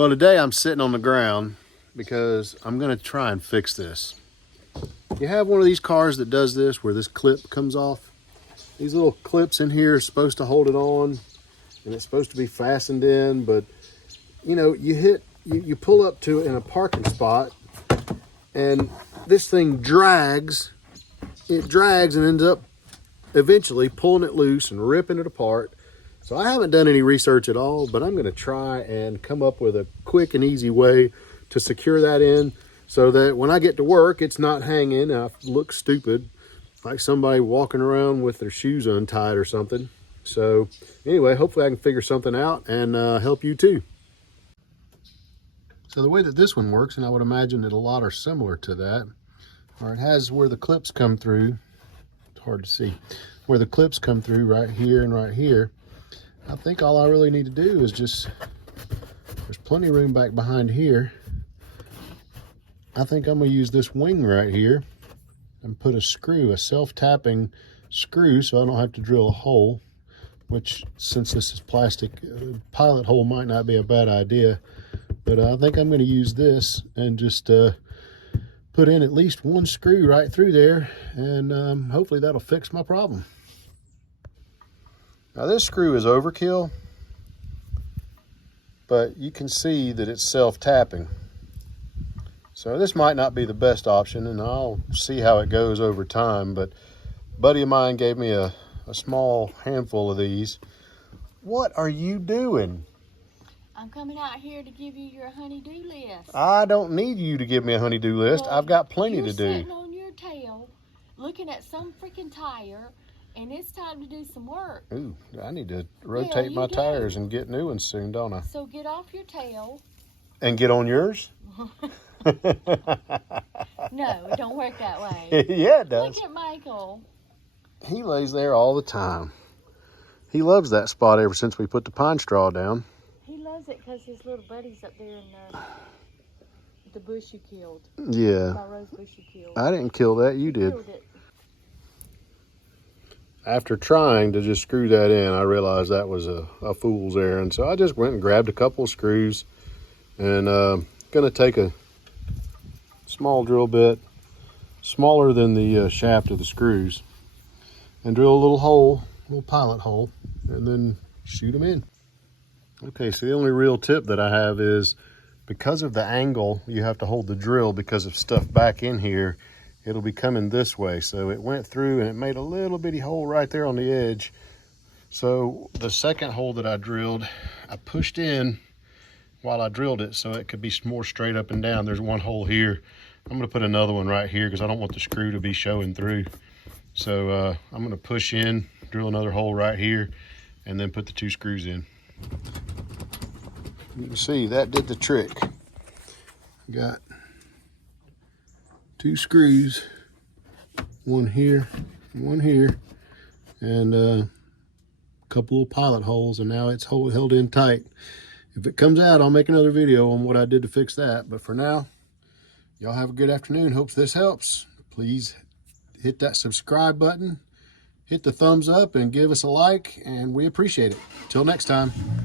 Well, today I'm sitting on the ground because I'm going to try and fix this. You have one of these cars that does this, where this clip comes off. These little clips in here are supposed to hold it on, and it's supposed to be fastened in, but you know, you pull up to it in a parking spot, and this thing drags. It drags and ends up eventually pulling it loose and ripping it apart. So I haven't done any research at all, but I'm going to try and come up with a quick and easy way to secure that in, so that when I get to work, it's not hanging. I look stupid, like somebody walking around with their shoes untied or something. So anyway, hopefully I can figure something out and help you too. So the way that this one works, and I would imagine that a lot are similar to that, or it has where the clips come through. It's hard to see where the clips come through right here and right here. I think all I really need to do is just, there's plenty of room back behind here. I think I'm going to use this wing right here and put a screw, a self-tapping screw, so I don't have to drill a hole, which, since this is plastic, pilot hole might not be a bad idea. But I think I'm going to use this and just put in at least one screw right through there, and hopefully that'll fix my problem. Now this screw is overkill, but you can see that it's self-tapping. So this might not be the best option, and I'll see how it goes over time, but a buddy of mine gave me a small handful of these. What are you doing? I'm coming out here to give you your honey-do list. I don't need you to give me a honey-do list. Well, I've got plenty to do. You're sitting on your tail, looking at some freaking tire, and it's time to do some work. Ooh, I need to rotate my tires and get new ones soon, don't I? So get off your tail. And get on yours? No, it don't work that way. Yeah, it does. Look at Michael. He lays there all the time. He loves that spot ever since we put the pine straw down. He loves it because his little buddy's up there in the bush you killed. Yeah. My rose bush you killed. I didn't kill that, you did. Killed it. After trying to just screw that in, I realized that was a fool's errand. So I just went and grabbed a couple of screws, and gonna take a small drill bit, smaller than the shaft of the screws, and drill a little hole, a little pilot hole, and then shoot them in. Okay, so the only real tip that I have is, because of the angle you have to hold the drill because of stuff back in here, it'll be coming this way. So it went through and it made a little bitty hole right there on the edge. So the second hole that I drilled, I pushed in while I drilled it so it could be more straight up and down. There's one hole here. I'm gonna put another one right here because I don't want the screw to be showing through. So I'm gonna push in, drill another hole right here, and then put the two screws in. You can see that did the trick. Got two screws, one here, and a couple of pilot holes, and now it's held in tight. If it comes out, I'll make another video on what I did to fix that. But for now, y'all have a good afternoon. Hope this helps. Please hit that subscribe button, hit the thumbs up, and give us a like, and we appreciate it. Till next time.